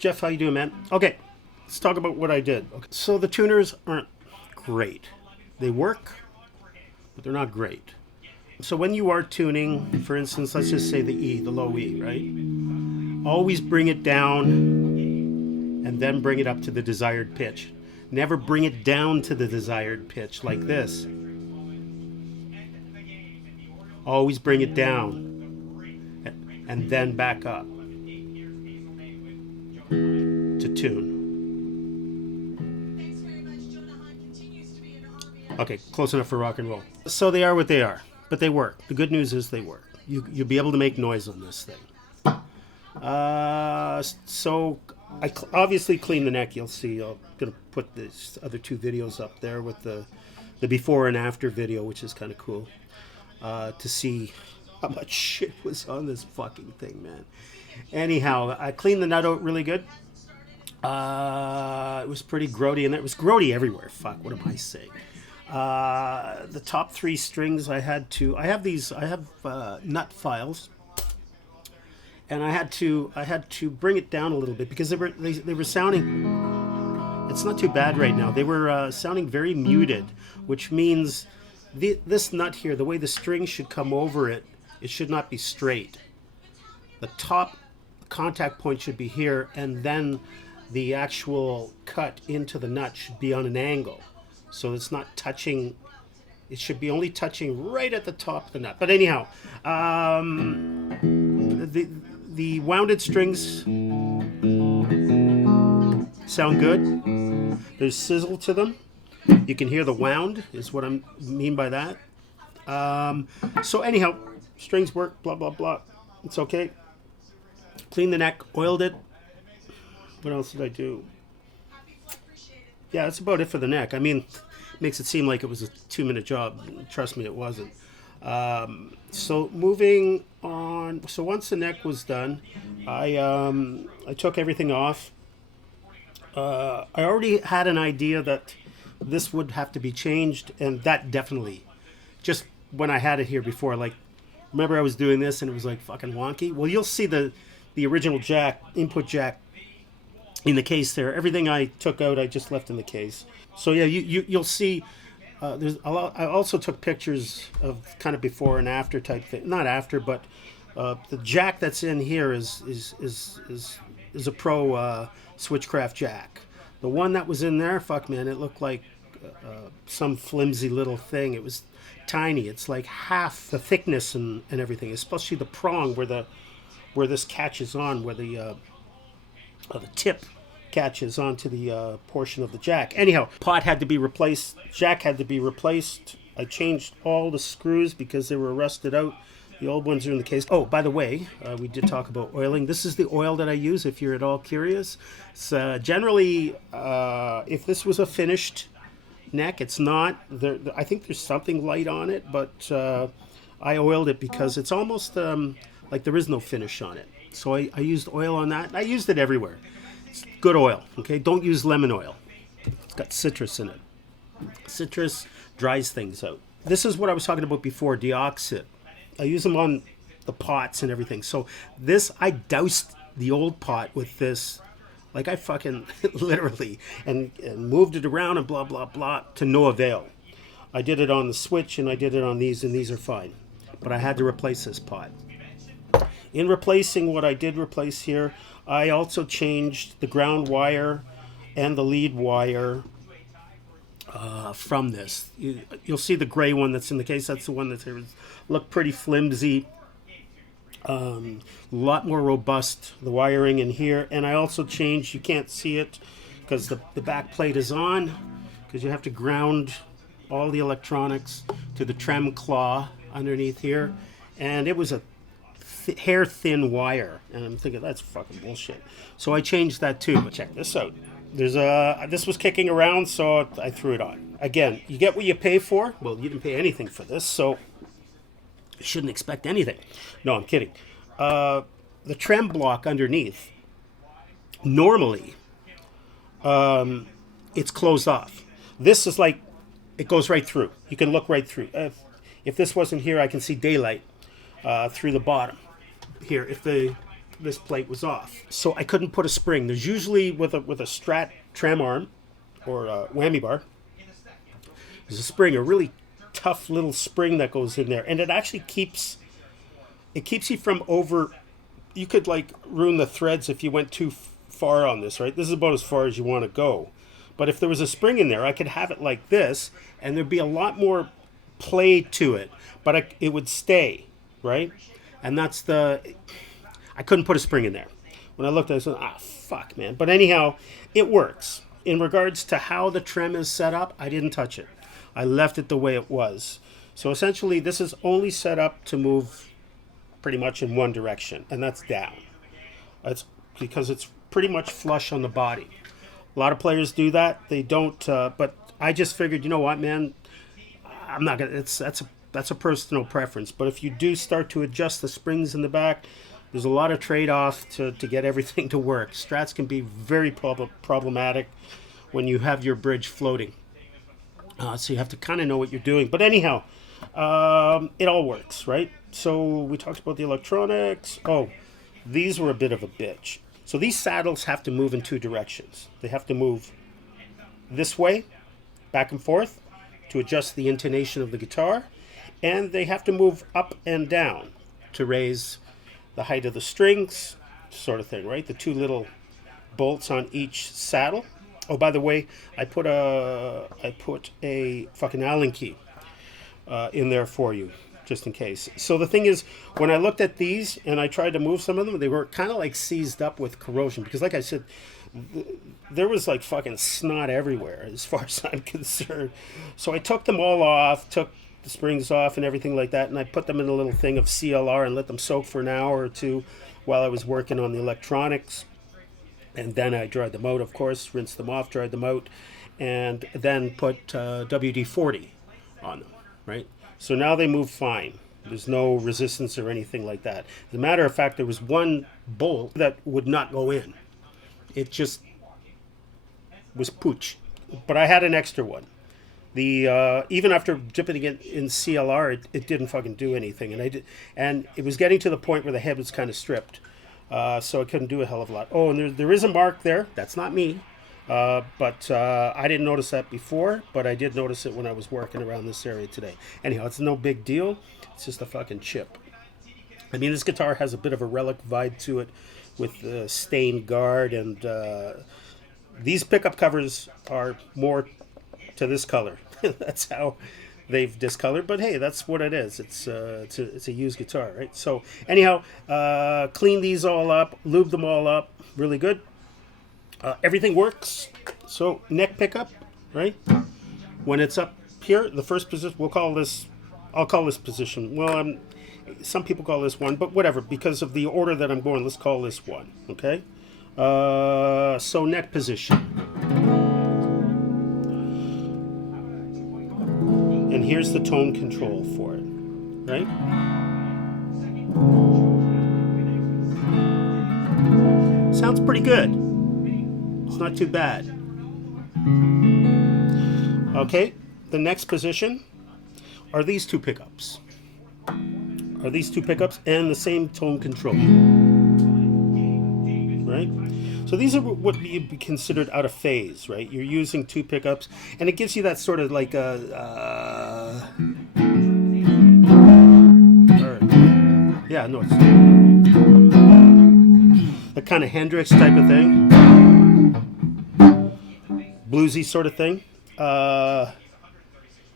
Jeff, how you doing, man? Okay, let's talk about what I did. Okay. So the tuners aren't great. They work, but they're not great. So when you are tuning, for instance, let's just say the E, the low E, right? Always bring it down and then bring it up to the desired pitch. Never bring it down to the desired pitch like this. Always bring it down and then back up to tune. Okay, close enough for rock and roll. So they are what they are, but they work. The good news is they work. You'll be able to make noise on this thing. So I obviously clean the neck. You'll see. I'm gonna put these other two videos up there with the before and after video, which is kind of cool to see how much shit was on this fucking thing, man. Anyhow, I cleaned the nut out really good. It was pretty grody, and it was grody everywhere. Fuck, what am I saying? The top three strings I have nut files, and I had to bring it down a little bit because they were sounding. It's not too bad right now. They were sounding very muted, which means this nut here, the way the string should come over it, it should not be straight. The top contact point should be here, and then the actual cut into the nut should be on an angle. So it's not touching, it should be only touching right at the top of the nut. But anyhow, the wounded strings sound good. There's sizzle to them. You can hear the wound, is what I mean by that. So anyhow, strings work, blah, blah, blah. It's okay. Cleaned the neck, oiled it. What else did I do? Yeah, that's about it for the neck. I mean, makes it seem like it was a 2-minute job. Trust me, it wasn't. So moving on. So once the neck was done, I took everything off. I already had an idea that this would have to be changed, and that definitely, just when I had it here before, like, remember I was doing this and it was like fucking wonky? Well, you'll see the original jack, input jack, in the case there. Everything I took out, I just left in the case. So yeah, you'll see. There's a lot. I also took pictures of kind of before and after type thing. Not after, but the jack that's in here is a pro Switchcraft jack. The one that was in there, fuck man, it looked like some flimsy little thing. It was tiny. It's like half the thickness and everything, especially the prong where this catches on, where the tip catches onto the portion of the jack. Anyhow, pot had to be replaced, jack had to be replaced. I changed all the screws because they were rusted out. The old ones are in the case. Oh, by the way, we did talk about oiling. This is the oil that I use if you're at all curious. So generally, if this was a finished neck, it's not. I think there's something light on it, but I oiled it because it's almost like there is no finish on it. So I used oil on that. I used it everywhere. It's good oil, okay? Don't use lemon oil. It's got citrus in it. Citrus dries things out. This is what I was talking about before, deoxit. I use them on the pots and everything. So this, I doused the old pot with this, like I fucking literally, and moved it around and blah, blah, blah, to no avail. I did it on the switch and I did it on these, and these are fine. But I had to replace this pot. In replacing what I did replace here, I also changed the ground wire and the lead wire from this. You'll see the gray one that's in the case. That's the one that looked pretty flimsy. A lot more robust, the wiring in here. And I also changed, you can't see it because the back plate is on, because you have to ground all the electronics to the trem claw underneath here. And it was a hair thin wire, and I'm thinking that's fucking bullshit. So I changed that too. But check this out. This was kicking around, so I threw it on. Again, you get what you pay for. Well, you didn't pay anything for this, so you shouldn't expect anything. No, I'm kidding. The trem block underneath, normally, it's closed off. This is like, it goes right through. You can look right through. If this wasn't here, I can see daylight through the bottom. Here, if the this plate was off. So I couldn't put a spring. There's usually with a Strat tram arm or a whammy bar, there's a spring, a really tough little spring that goes in there, and it actually keeps you from over. You could like ruin the threads if you went too far on this, right? This is about as far as you want to go. But if there was a spring in there, I could have it like this, and there'd be a lot more play to it, but it would stay, right? And that's I couldn't put a spring in there. When I looked, I said, fuck, man. But anyhow, it works. In regards to how the trem is set up, I didn't touch it. I left it the way it was. So essentially, this is only set up to move pretty much in one direction, and that's down. That's because it's pretty much flush on the body. A lot of players do that. They don't, but I just figured, you know what, man, I'm not gonna. That's a personal preference. But if you do start to adjust the springs in the back, there's a lot of trade-off to get everything to work. Strats can be very problematic when you have your bridge floating. So you have to kind of know what you're doing. But anyhow, it all works, right? So we talked about the electronics. Oh, these were a bit of a bitch. So these saddles have to move in two directions. They have to move this way, back and forth, to adjust the intonation of the guitar. And they have to move up and down to raise the height of the strings, sort of thing, right? The two little bolts on each saddle. Oh, by the way, I put a fucking Allen key in there for you, just in case. So the thing is, when I looked at these and I tried to move some of them, they were kind of like seized up with corrosion. Because like I said, there was like fucking snot everywhere as far as I'm concerned. So I took them all off, took the springs off and everything like that, and I put them in a little thing of CLR and let them soak for an hour or two while I was working on the electronics. And then I dried them out, of course, rinsed them off, dried them out, and then put WD-40 on them, right? So now they move fine. There's no resistance or anything like that. As a matter of fact, there was one bolt that would not go in. It just was pooch. But I had an extra one. Even after dipping it in CLR, it didn't fucking do anything. And it was getting to the point where the head was kind of stripped. So I couldn't do a hell of a lot. Oh, and there is a mark there. That's not me. But I didn't notice that before, but I did notice it when I was working around this area today. Anyhow, it's no big deal. It's just a fucking chip. I mean, this guitar has a bit of a relic vibe to it with the stained guard, and these pickup covers are more to this color. That's how they've discolored, but hey, that's what it is. It's a used guitar, right? So anyhow, clean these all up, lube them all up, really good. Everything works. So neck pickup, right? When it's up here, the first position, I'll call this position. Well, some people call this one, but whatever. Because of the order that I'm going, let's call this one. Okay. So neck position. And here's the tone control for it, right? Sounds pretty good. It's not too bad. Okay, the next position are these two pickups. And the same tone control. Right? So these are what would be considered out of phase, right? You're using two pickups, and it gives you that sort of like a it's the kind of Hendrix type of thing, bluesy sort of thing.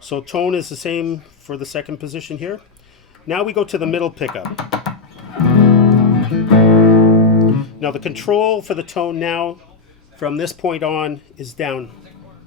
So tone is the same for the second position here. Now we go to the middle pickup. Now the control for the tone now, from this point on, is down.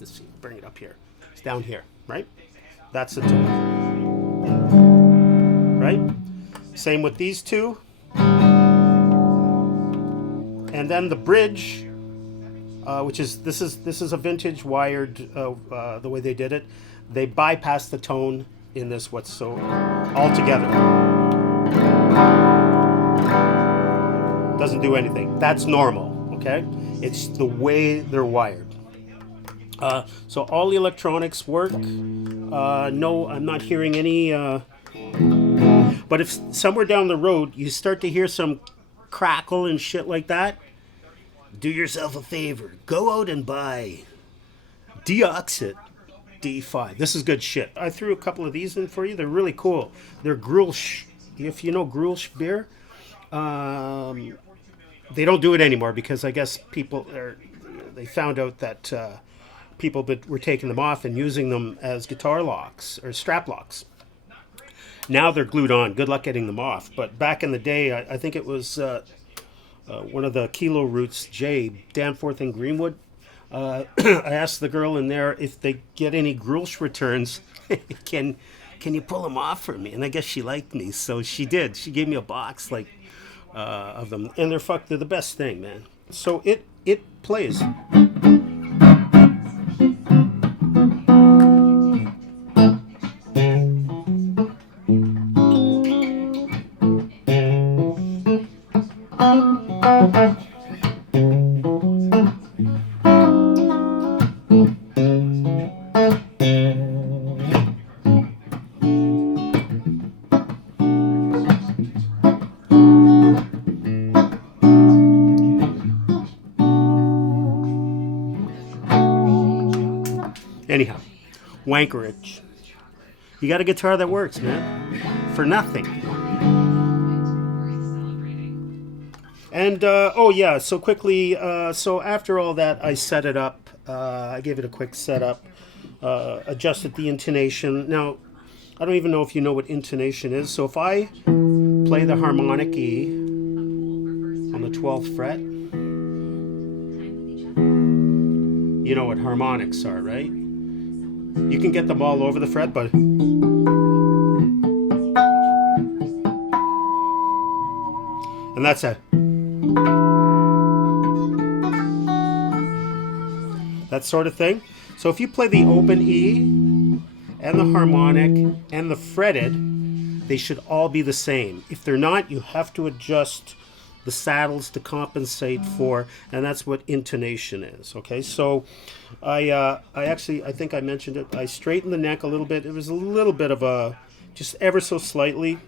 Let's see, bring it up here. It's down here, right? That's the tone. Right? Same with these two. And then the bridge, which is this is a vintage wired, the way they did it. They bypassed the tone in this altogether. Doesn't do anything. That's normal, okay? It's the way they're wired. So all the electronics work. No, I'm not hearing any. But if somewhere down the road you start to hear some crackle and shit like that, do yourself a favor. Go out and buy Deoxit D5. This is good shit. I threw a couple of these in for you. They're really cool. They're Grulsch. If you know Grulsch beer, they don't do it anymore because I guess they found out that people were taking them off and using them as guitar locks or strap locks. Now they're glued on. Good luck getting them off. But back in the day, I think it was one of the Kilo Roots, Jay, Danforth and Greenwood. I asked the girl in there if they get any Grulsch returns. Can you pull them off for me? And I guess she liked me, so she did. She gave me a box of them, and they're the best thing, man. So it plays. Anyhow, Wankerich. You got a guitar that works, man. For nothing. And, so quickly, so after all that, I set it up. I gave it a quick setup. Adjusted the intonation. Now, I don't even know if you know what intonation is. So if I play the harmonic E on the 12th fret, you know what harmonics are, right? You can get them all over the fret, but and that's that sort of thing. So if you play the open E and the harmonic and the fretted, they should all be the same. If they're not, you have to adjust the saddles to compensate for, and that's what intonation is. Okay, so I think I mentioned it. I straightened the neck a little bit. It was a little bit of a, just ever so slightly.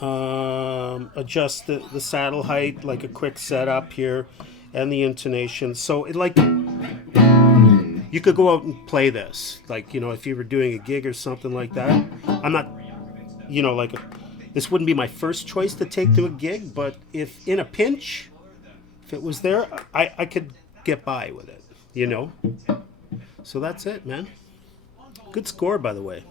Adjust the saddle height, like a quick setup here, and the intonation. So it you could go out and play this, like, if you were doing a gig or something like that. I'm not, this wouldn't be my first choice to take to a gig, but if in a pinch, if it was there, I could get by with it, So that's it, man. Good score, by the way.